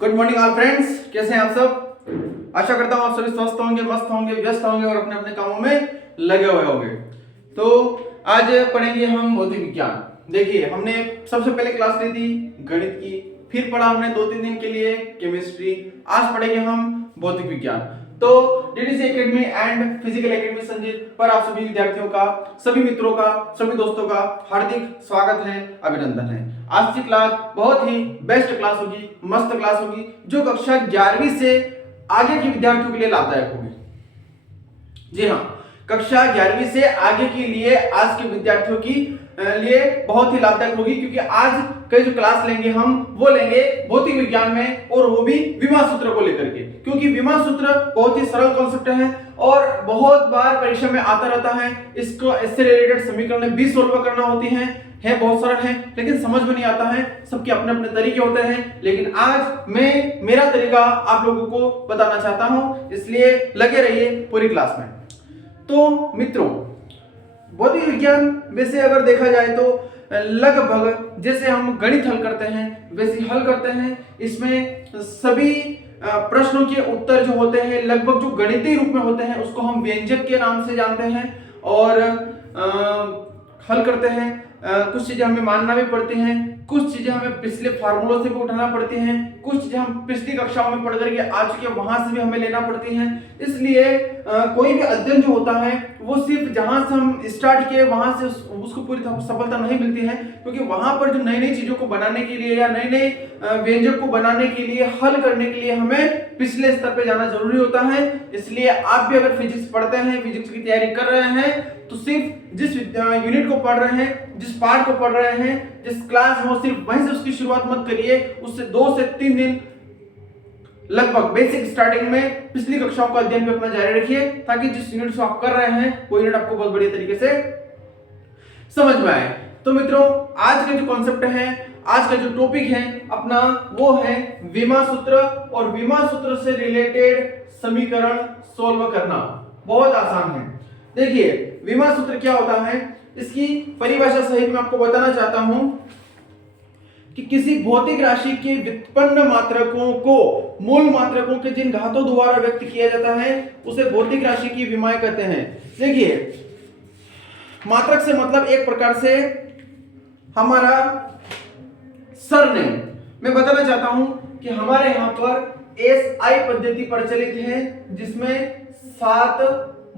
Good morning all friends, कैसे हैं आप सब। आशा करता हूँ आप सभी स्वस्थ होंगे, मस्त होंगे, व्यस्त होंगे और अपने अपने कामों में लगे हुए होंगे। तो आज पढ़ेंगे हम भौतिक विज्ञान। देखिए, हमने सबसे पहले क्लास ली थी गणित की, फिर पढ़ा हमने 2-3 दिन के लिए केमिस्ट्री। आज पढ़ेंगे हम भौतिक विज्ञान। तो DDC academy and physical academy Sanjeet पर आप सभी विद्यार्थियों का, सभी मित्रों का, सभी दोस्तों का हार्दिक स्वागत है, अभिनंदन है। आज की क्लास बहुत ही बेस्ट क्लास होगी, मस्त क्लास होगी, जो कक्षा 11वीं से आगे के विद्यार्थियों के लिए लाभदायक होगी। जी हाँ, कक्षा 11वीं से आगे के लिए आज के विद्यार्थियों की लिए बहुत ही लाभदायक होगी, क्योंकि आज कई जो क्लास लेंगे हम वो लेंगे भौतिक विज्ञान में, और वो भी विमा सूत्र को लेकर के, क्योंकि विमा सूत्र बहुत ही सरल कॉन्सेप्ट है और बहुत बार परीक्षा में आता रहता है। इसको इससे रिलेटेड समीकरण भी सोल्व करना होती है बहुत सरल है, लेकिन समझ में नहीं आता है। सबके अपने अपने तरीके होते हैं, लेकिन आज मैं मेरा तरीका आप लोगों को बताना चाहता हूं, इसलिए लगे रहिए पूरी क्लास में। तो मित्रों, भौतिक विज्ञान वैसे अगर देखा जाए तो लगभग जैसे हम गणित हल करते हैं वैसे हल करते हैं। इसमें सभी प्रश्नों के उत्तर जो होते हैं लगभग जो गणितीय रूप में होते हैं उसको हम व्यंजक के नाम से जानते हैं और हल करते हैं। कुछ चीजें हमें मानना भी पड़ती हैं, कुछ चीजें हमें पिछले फार्मूलों से भी उठाना पड़ती हैं, कुछ चीजें हम पिछली कक्षाओं में पढ़ करके आ चुके हैं वहां से भी हमें लेना पड़ती हैं। इसलिए कोई भी अध्ययन जो होता है वो सिर्फ जहां से हम स्टार्ट किए वहां से उसको पूरी सफलता नहीं मिलती है, क्योंकि वहां पर जो नई नई चीजों को बनाने के लिए या नए नए व्यंजक को बनाने के लिए, हल करने के लिए हमें पिछले स्तर पे जाना जरूरी होता है। इसलिए आप भी अगर फिजिक्स पढ़ते हैं, फिजिक्स की तैयारी कर रहे हैं, तो सिर्फ जिस यूनिट को पढ़ रहे हैं, जिस पार्ट को पढ़ रहे हैं, जिस क्लास में, सिर्फ वहीं से उसकी शुरुआत मत करिए। उससे 2 से 3 दिन लगभग बेसिक स्टार्टिंग में पिछली कक्षाओं का अध्ययन भी अपना जारी रखिए, ताकि जिस यूनिट को आप कर रहे हैं वो यूनिट आपको बहुत बढ़िया तरीके से समझ में आए। तो मित्रों, आज का जो कॉन्सेप्ट है, आज का जो टॉपिक है अपना, वो है विमा सूत्र और विमा सूत्र से रिलेटेड समीकरण सोल्व करना। बहुत आसान है। देखिए, विमा सूत्र क्या होता है, इसकी परिभाषा सहित मैं आपको बताना चाहता हूं कि किसी भौतिक राशि के व्युत्पन्न मात्रकों को मूल मात्रकों के जिन घातों द्वारा व्यक्त किया जाता है उसे भौतिक राशि की विमाएं कहते हैं। देखिए, मात्रक से मतलब एक प्रकार से हमारा सरनेम। मैं बताना चाहता हूं कि हमारे यहां पर एसआई पद्धति प्रचलित है, जिसमें 7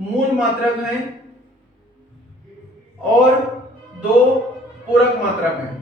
मूल मात्रक हैं और 2 पूरक मात्रक हैं।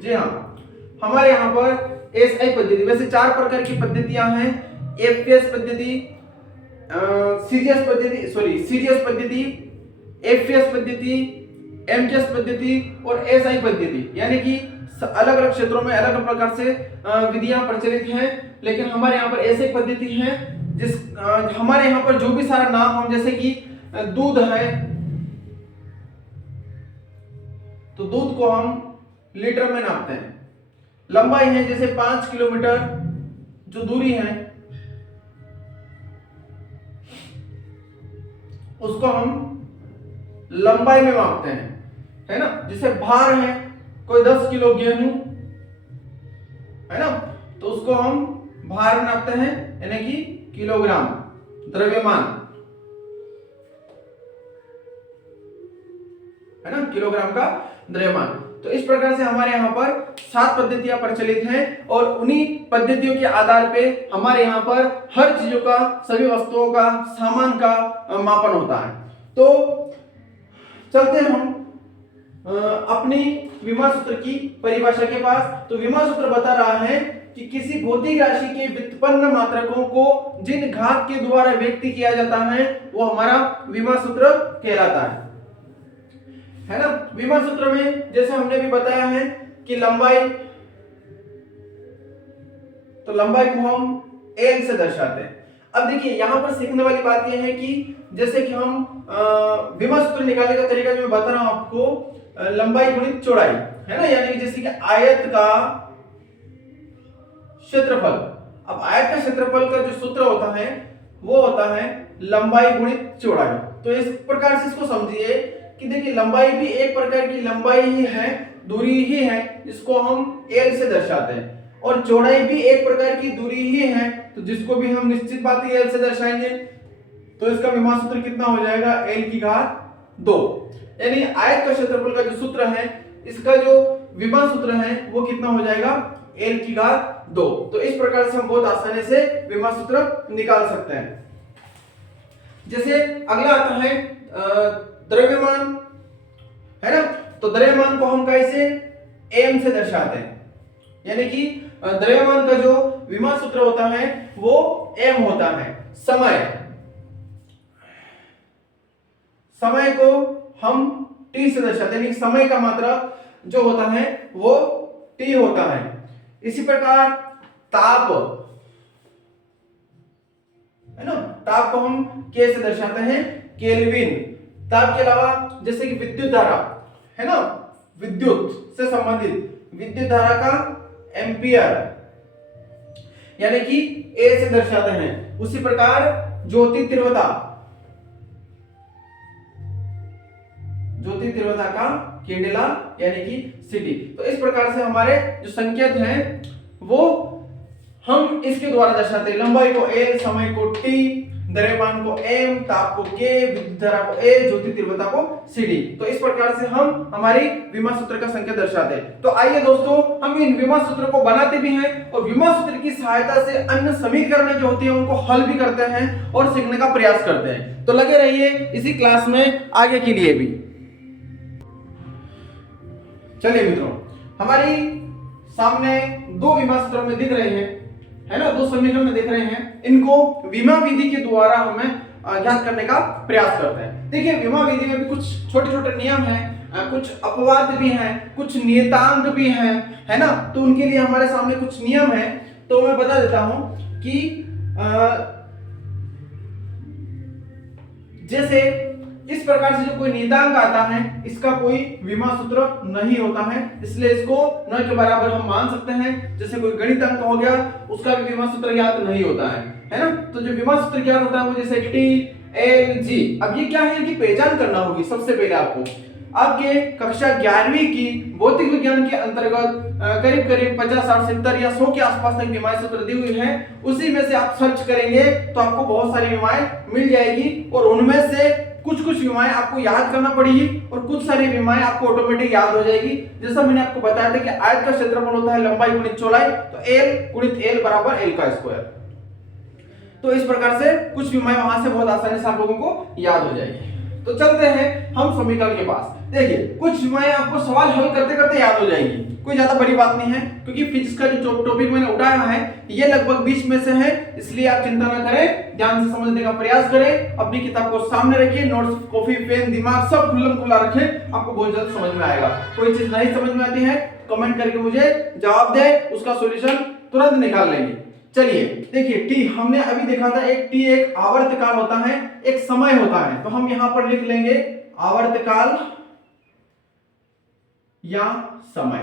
जी हाँ, हमारे यहां पर एसआई पद्धति, वैसे 4 प्रकार की पद्धतियां हैं। एफपीएस पद्धति, सीजीएस पद्धति, एफपीएस पद्धति, एमकेएस पद्धति और एसआई पद्धति, यानी कि अलग अलग क्षेत्रों में अलग अलग प्रकार से विधियां प्रचलित हैं। लेकिन हमारे यहाँ पर ऐसी पद्धति है जिस हमारे यहाँ पर जो भी सारा नाम हम, जैसे कि दूध है तो दूध को हम लीटर में नापते हैं। लंबाई है जैसे 5 किलोमीटर जो दूरी है उसको हम लंबाई में मापते हैं, है ना। जैसे भार है, कोई 10 किलो गेहूं है ना, तो उसको हम भार नापते हैं, यानी कि किलोग्राम, द्रव्यमान, है ना, किलोग्राम का द्रव्यमान। तो इस प्रकार से हमारे यहाँ पर 7 पद्धतियां प्रचलित हैं और उन्हीं पद्धतियों के आधार पे हमारे यहाँ पर हर चीजों का, सभी वस्तुओं का, सामान का मापन होता है। तो चलते हैं हम अपनी विमा सूत्र की परिभाषा के पास। तो विमा सूत्र बता रहा है कि किसी भौतिक राशि के व्युत्पन्न मात्रकों को जिन घात के द्वारा व्यक्त किया जाता है वो हमारा विमा सूत्र कहलाता है ना। विमा सूत्र में जैसे हमने भी बताया है कि लंबाई, तो लंबाई को हम एल से दर्शाते हैं। अब देखिए, यहां पर सीखने वाली बात यह है कि जैसे कि हम विमा सूत्र निकालने का तरीका जो मैं बता रहा हूं आपको, लंबाई गुणित चौड़ाई, है ना, यानी कि जैसे कि आयत का क्षेत्रफल। अब आयत का क्षेत्रफल का जो सूत्र होता है वो होता है लंबाई गुणित चौड़ाई। तो इस प्रकार से इसको समझिए कि देखिए लंबाई भी एक प्रकार की लंबाई ही है, दूरी ही है, जिसको हम L से दर्शाते हैं, और चौड़ाई भी एक प्रकार की दूरी ही है, तो जिसको भी हम निश्चित बात है L से दर्शाएंगे। तो इसका विमा सूत्र कितना हो जाएगा, L की घात 2। यानी आयत का क्षेत्रफल का जो सूत्र है, इसका जो विमा सूत्र है वो कितना हो जाएगा, L की घात 2। तो इस प्रकार से हम बहुत आसानी से विमा सूत्र निकाल सकते हैं। जैसे अगला आता है द्रव्यमान, है ना। तो द्रव्यमान को हम कैसे, m से दर्शाते हैं, यानी कि द्रव्यमान का जो विमा सूत्र होता है वो m होता है। समय को हम t से दर्शाते हैं, समय का मात्रा जो होता है वो t होता है। इसी प्रकार ताप, है ना, ताप को हम k से दर्शाते हैं, केल्विन। ताप के अलावा जैसे कि विद्युत धारा, है ना, विद्युत से संबंधित विद्युत धारा का एम्पियर, यानी कि A से दर्शाते हैं। उसी प्रकार ज्योति तीव्रता, ज्योति तीव्रता का कैंडेला, यानी कि सिटी। तो इस प्रकार से हमारे जो संकेत हैं वो हम इसके द्वारा दर्शाते हैं। लंबाई को L, समय को T, द्रव्यमान को m, ताप को k, विद्युत धारा को a, ज्योति तीव्रता को cd। तो इस प्रकार से हम हमारी विमा सूत्र का संकेत दर्शाते हैं। तो आइए दोस्तों, हम इन विमा सूत्र को बनाते भी हैं और विमा सूत्र की सहायता से अन्य समीकरण जो होती है उनको हल भी करते हैं और सीखने का प्रयास करते हैं। तो लगे रहिए इसी क्लास में आगे के लिए भी। चलिए मित्रों, हमारी सामने दो विमा सूत्र में दिख रहे हैं, है ना, दो समीकरण में देख रहे हैं। इनको विमा विधि के द्वारा हमें ज्ञात करने का प्रयास करते हैं। देखिए विमा विधि में भी कुछ छोटे छोटे नियम हैं, कुछ अपवाद भी हैं, कुछ नियतांक भी हैं, है ना। तो उनके लिए हमारे सामने कुछ नियम हैं। तो मैं बता देता हूं कि जैसे इस प्रकार से जो कोई नियतांक आता है इसका कोई विमा सूत्र नहीं होता है, इसलिए इसको न के बराबर हम मान सकते हैं। जैसे कोई गणित अंक हो गया, उसका भी विमा सूत्र ज्ञात नहीं होता है ना। तो जो विमा सूत्र ज्ञात होता है वो जैसे T, L, G। अब ये क्या है, इनकी पहचान करना होगी। सबसे पहले आपको आपके कक्षा 11वीं की भौतिक विज्ञान के अंतर्गत करीब करीब 50, 60, 70 या 100 के आसपास तक विमाएं सूत्र दी हुई है। उसी में से आप सर्च करेंगे तो आपको बहुत सारी विमाएं मिल जाएगी, और उनमें से कुछ कुछ विमाएं आपको याद करना पड़ेगी और कुछ सारी विमाएं आपको ऑटोमेटिक याद हो जाएगी। जैसा मैंने आपको बताया था कि आयत का क्षेत्रफल होता है लंबाई गुणित चौड़ाई, तो L गुणित L बराबर L का स्क्वायर। तो इस प्रकार से कुछ विमाएं वहां से बहुत आसानी से आप लोगों को याद हो जाएगी। तो चलते हैं हम समीकरण के पास। देखिए कुछ विमाएं आपको सवाल हल करते करते याद हो जाएगी, कोई ज्यादा बड़ी बात नहीं है, क्योंकि फिजिक्स का जो टॉपिक मैंने उठाया है ये लगभग 20 में से है, इसलिए आप चिंता न करें, ध्यान से समझने का प्रयास करें। अपनी किताब को सामने रखिए, नोट्स, कॉपी, पेन, दिमाग सब खुल्लम खुला रखें, आपको बहुत जल्द समझ में आएगा। कोई चीज नहीं समझ में आती है कमेंट करके मुझे जवाब दे, उसका सॉल्यूशन तुरंत निकाल लेंगे। चलिए देखिए T हमने अभी देखा था, एक T एक आवर्तकाल होता है, एक समय होता है। तो हम यहां पर लिख लेंगे आवर्तकाल या समय।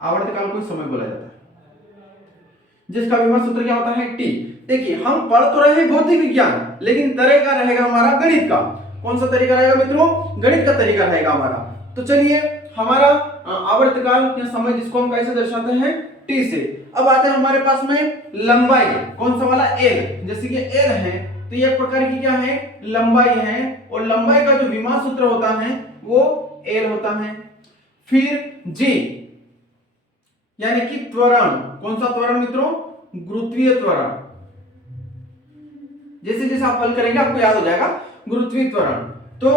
आवर्तकाल को समय बोला जाता है, जिसका विमा सूत्र क्या होता है, T। देखिए हम पढ़ तो रहे हैं भौतिक विज्ञान, लेकिन तरीका रहेगा हमारा गणित का। कौन सा तरीका रहेगा मित्रों, गणित का तरीका रहेगा हमारा। तो चलिए हमारा आवर्तकाल या समय जिसको हम कैसे दर्शाते हैं, T से। अब आते हैं हमारे पास में लंबाई, कौन सा वाला, L। जैसे कि L है तो ये एक प्रकार की क्या है, लंबाई है, और लंबाई का जो विमा सूत्र होता है वो L होता है। फिर G यानी कि त्वरण, कौन सा त्वरण मित्रों, गुरुत्वीय त्वरण। जैसे जैसे आप हल करेंगे आपको याद हो जाएगा गुरुत्वीय त्वरण। तो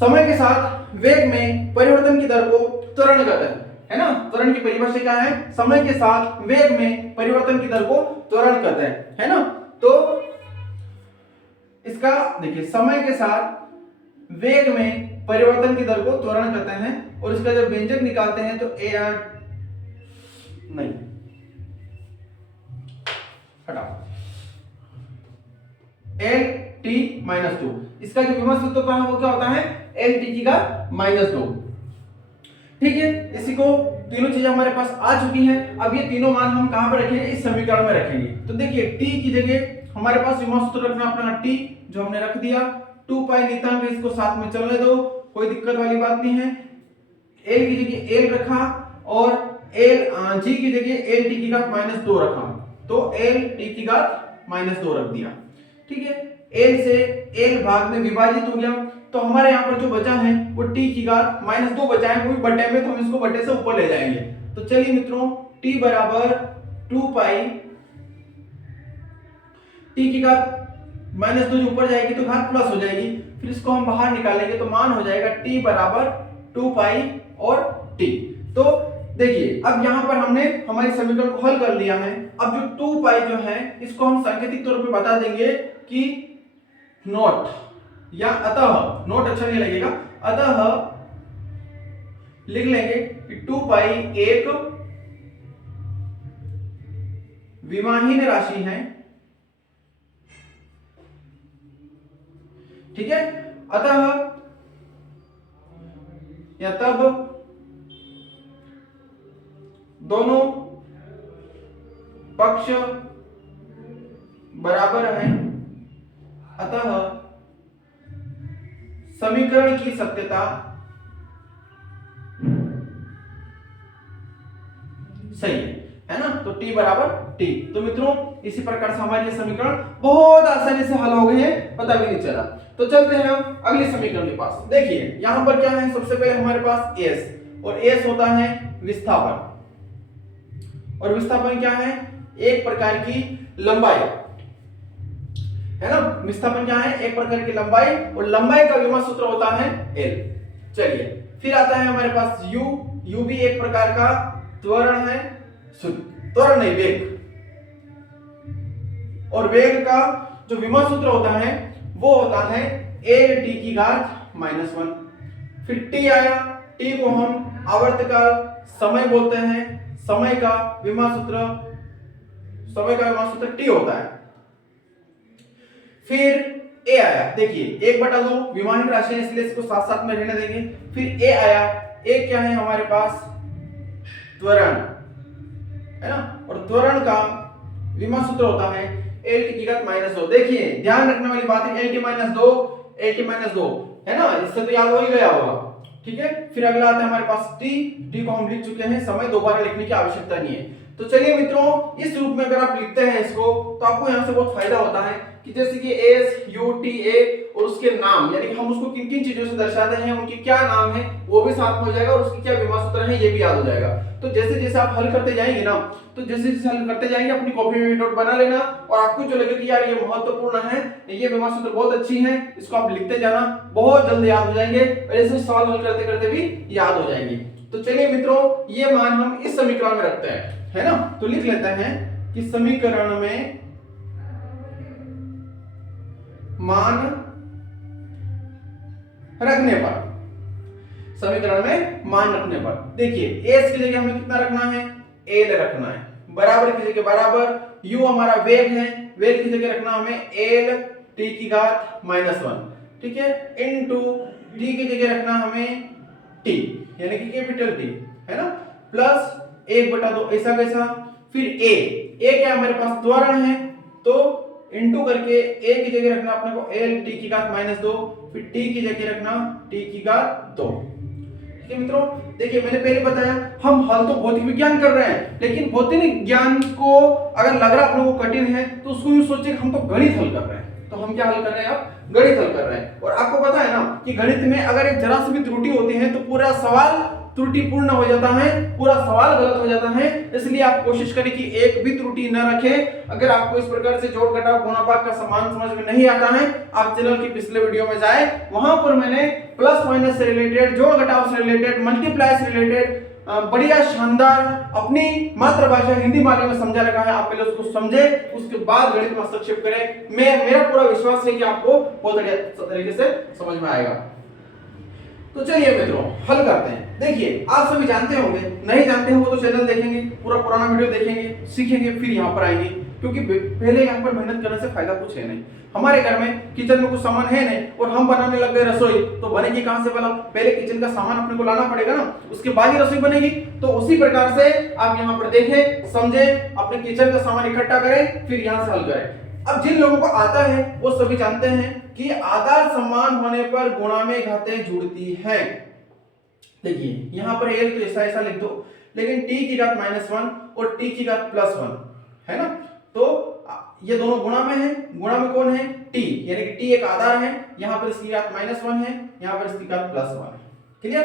समय के साथ वेग में परिवर्तन की दर को त्वरण कहते हैं, है ना। त्वरण की परिभाषा क्या है, समय के साथ वेग में परिवर्तन की दर को त्वरण कहते हैं, है ना। तो इसका देखिए समय के साथ वेग में परिवर्तन की दर को त्वरण कहते हैं, और इसका जब व्यंजक निकालते हैं तो नहीं हटाओ LT-2। इसका जो विमा सूत्र होता है वो क्या होता है, LT की का -2। ठीक है, इसी को तीनों चीजें हमारे पास आ चुकी हैं। अब ये तीनों मान हम कहां पर रखेंगे, इस समीकरण में रखेंगे। तो देखिए T की जगह हमारे पास विमा सूत्र रखना अपना T, जो हमने रख दिया। 2 पाई नियतांक इसको साथ में चलने दो, कोई दिक्कत वाली बात नहीं है। एल की जगह एल रखा और एल जी की जगह एल टी की घात -2 रखा, तो एल टी की घात -2 रख दिया। ठीक है, एल से एल भाग में विभाजित हो गया, तो हमारे यहाँ पर जो बचा है वो टी की घात -2 बचा है, वो भी बटे में, तो हम इसको बटे से ऊपर ले जाएंगे। तो चलिए मित्रों, टी बराबर 2 पाई, टी की घात -2 जो ऊपर जाएगी तो घात प्लस हो जाएगी, फिर इसको हम बाहर निकालेंगे तो मान हो जाएगा टी बराबर 2 पाई और टी। तो देखिए अब यहां पर हमने हमारी समीकरण को हल कर लिया है। अब जो 2 पाई जो है इसको हम सांकेतिक तौर पे बता देंगे कि नॉट या अतः, नॉट अच्छा नहीं लगेगा, अतः लिख लेंगे कि 2 पाई एक विमाहीन राशि है। ठीक है, अतः या तब दोनों पक्ष बराबर हैं, अतः समीकरण की सत्यता सही है ना। तो t बराबर t। तो मित्रों इसी प्रकार से हमारे समीकरण बहुत आसानी से हल हो गए हैं, पता भी नहीं चला। तो चलते हैं हम अगले समीकरण के पास। देखिए यहां पर क्या है, सबसे पहले हमारे पास s, और s होता है विस्थापन, और विस्थापन क्या है, एक प्रकार की लंबाई है ना। विस्थापन क्या है, एक प्रकार की लंबाई, और लंबाई का विमा सूत्र होता है l। चलिए फिर आता है हमारे पास u, u भी एक प्रकार का त्वरण है, त्वरण नहीं वेग, और वेग का जो विमा सूत्र होता है वो होता है एल टी की घात -1। फिर t आया, t को हम आवर्तकाल समय बोलते हैं, समय का विमा सूत्र t होता है। फिर a आया, देखिए 1/2 विमाहीन राशि है इसलिए इसको साथ साथ में रहने देंगे। फिर a आया, a क्या है हमारे पास, त्वरण है ना, और त्वरण का विमा सूत्र होता है एल टी की घात -2। देखिए ध्यान रखने वाली बात है, एल टी -2 है ना, इससे तो याद हो ही गया होगा। ठीक है, फिर अगला आता है हमारे पास टी को हम लिख चुके हैं, समय दोबारा लिखने की आवश्यकता नहीं है। तो चलिए मित्रों, इस रूप में अगर आप लिखते हैं इसको तो आपको यहाँ से बहुत फायदा होता है कि जैसे कि एस यू टी ए और उसके नाम, यानी कि हम उसको किन किन चीजों से दर्शाते हैं, उनके क्या नाम है वो भी साथ में हो जाएगा, और उसकी क्या विमा सूत्र है ये भी याद हो जाएगा। तो जैसे जैसे आप हल करते जाएंगे ना, तो जैसे जैसे हल करते जाएंगे अपनी कॉपी में नोट बना लेना, और आपको जो लगे कि यार ये महत्वपूर्ण है, ये विमा सूत्र बहुत अच्छी है, इसको आप लिखते जाना, बहुत जल्दी याद हो जाएंगे, और ऐसे सवाल हल करते करते भी याद हो जाएंगे। तो चलिए मित्रों, ये मान हम इस समीकरण में रखते हैं, है ना। तो लिख लेते हैं कि समीकरण में मान रखने पर, समीकरण में मान रखने पर देखिए s की जगह हमें कितना रखना है, l रखना है, बराबर की जगह बराबर, u हमारा वेग है, वेग की जगह रखना हमें l t की घात -1। ठीक है, इनटू t की जगह रखना हमें t, यानी कि कैपिटल T है ना, प्लस 1/2, ऐसा कैसा। फिर a क्या हमारे पास त्वरण है, तो इनटू करके a की जगह रखना अपने को l t की घात -2, फिर t की जगह रखना t की घात 2। ठीक है मित्रों, देखिए मैंने पहले बताया हम हल तो भौतिक विज्ञान कर रहे हैं, लेकिन भौतिक विज्ञान को अगर लग रहा आप लोगों को कठिन है तो उसको यूं सोचिए हम तो गणित हल कर रहे हैं। तो हम क्या हल कर रहे हैं, अब गणित हल कर रहे हैं। और आपको पता है ना कि गणित में अगर एक जरा सी भी त्रुटि होती है तो पूरा सवाल त्रुटिपूर्ण हो जाता है, पूरा सवाल गलत हो जाता है। इसलिए आप कोशिश करें कि एक भी त्रुटि न रखें। अगर आपको इस प्रकार से जोड़ घटाव गुणा भाग का समान समझ में नहीं आता है, आप चैनल की पिछले वीडियो में जाए, वहां पर मैंने प्लस माइनस से रिलेटेड, जोड़ घटाव से रिलेटेड, मल्टीप्लाई से रिलेटेड बढ़िया शानदार अपनी मातृभाषा हिंदी माध्यम में समझा रखा है। आप पहले उसको समझे, उसके बाद गणित में हस्तक्षेप करें। मेरा पूरा विश्वास है कि आपको बहुत बढ़िया तरीके से समझ में आएगा। तो चलिए मित्रों हल करते हैं। देखिए आप सभी जानते होंगे, नहीं जानते हो वो तो चैनल देखेंगे, पूरा पुराना वीडियो देखेंगे, सीखेंगे, फिर यहाँ पर आएंगे, क्योंकि पहले यहाँ पर मेहनत करने से फायदा कुछ है नहीं। हमारे घर में किचन में कुछ सामान है नहीं और हम बनाने लग गए रसोई, तो बनेगी कहां से भला? पहले किचन का सामान अपने को लाना पड़ेगा ना, उसके बाद ही रसोई बनेगी। तो उसी प्रकार से आप यहाँ पर देखें, समझे, अपने किचन का सामान इकट्ठा करें, फिर यहाँ से हल करें। अब जिन लोगों को आता है वो सभी जानते हैं कि आधार समान होने पर गुणा में घातें जुड़ती हैं। देखिए यहां पर एल तो ऐसा ऐसा लिख दो, लेकिन टी की घात -1 और टी की घात +1 है ना, तो ये दोनों गुणा में है। गुणा में कौन है? टी, यानी कि टी एक आधार है, यहां पर इसकी घात -1 है, यहां पर इसकी घात +1 है। क्लियर?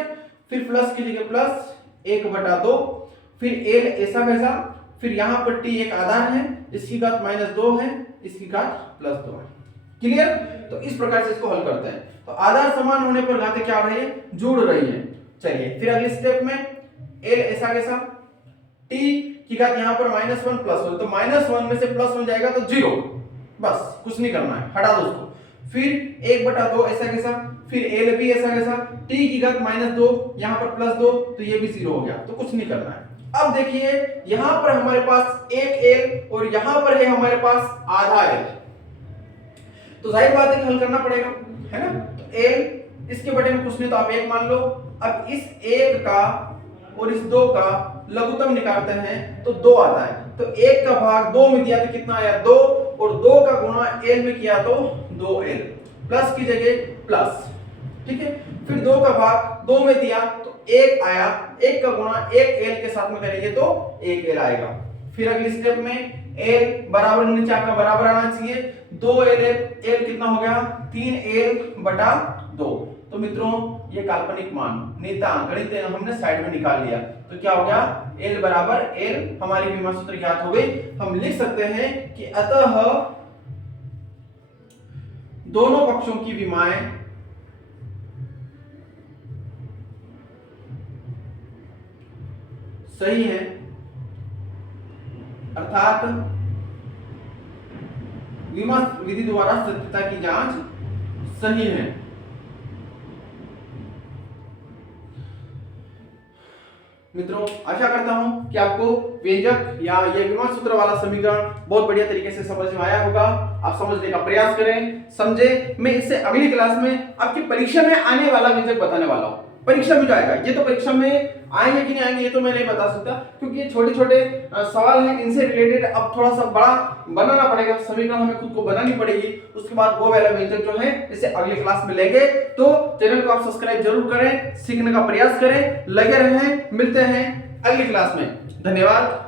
फिर प्लस की जगह प्लस 1/2, फिर एल ऐसा वैसा, फिर यहां पर टी एक आधार है, इसकी घात -2 है, इसकी घात +2 है। क्लियर? तो इस प्रकार से इसको हल करते हैं। तो आधार समान होने पर घातें क्या हो रही है? जुड़ रही है। चलिए फिर अगले स्टेप में एल ऐसा कैसा, टी की घात यहां पर -1 +1, तो -1 में से +1 जाएगा तो 0, बस कुछ नहीं करना है, हटा दो उसको। फिर 1/2 ऐसा कैसा, फिर एल भी ऐसा कैसा, टी की घात -2 यहां पर +2, तो ये भी 0 हो गया, तो कुछ नहीं करना है। अब देखिए यहां पर हमारे पास एक एल और यहां पर है हमारे पास आधा एल, तो जाहिर बात है कि हल करना पड़ेगा, है ना। तो एल इसके बटे में कुछ नहीं तो आप 1 मान लो। अब इस 1 का और इस 2 का लघुत्तम निकालते हैं तो 2 आता है, तो 1 का भाग 2 में दिया तो कितना आया? 2, और 2 का गुणा एल में किया तो 2l, प्लस की जगह प्लस, ठीक है। फिर 2 का भाग 2 में दिया तो 1 आया, 1 का गुणा 1l के साथ में करेंगे तो 1l आएगा। फिर अगले स्टेप में l बराबर नीचे आपका बराबर आना चाहिए, 2l, l कितना हो गया? 3l/2। तो मित्रों ये काल्पनिक मान गणित हमने साइड में निकाल लिया, तो क्या हो गया? l बराबर l, हमारी विमा सूत्र ज्ञात हो गई। हम लिख सकते हैं कि अतः दोनों पक्षों की विमाएं सही है, अर्थात विमा विधि द्वारा सत्यता की जांच सही है। मित्रों आशा करता हूं कि आपको व्यंजक या ये विमा सूत्र वाला समीकरण बहुत बढ़िया तरीके से समझ में आया होगा। आप समझने का प्रयास करें, समझे। मैं इससे अगली क्लास में आपकी परीक्षा में आने वाला व्यंजक बताने वाला हूं। परीक्षा में जो आएगा, ये तो परीक्षा में आएंगे कि नहीं आएंगे ये तो मैं नहीं बता सकता, क्योंकि ये छोटे छोटे सवाल हैं, इनसे रिलेटेड अब थोड़ा सा बड़ा बनाना पड़ेगा, समीकरण हमें खुद को बनानी पड़ेगी। उसके बाद वो वाला व्यंजक जो है इसे अगली क्लास में लेंगे। तो चैनल को आप सब्सक्राइब जरूर करें, सीखने का प्रयास करें, लगे रहें। मिलते हैं अगली क्लास में। धन्यवाद।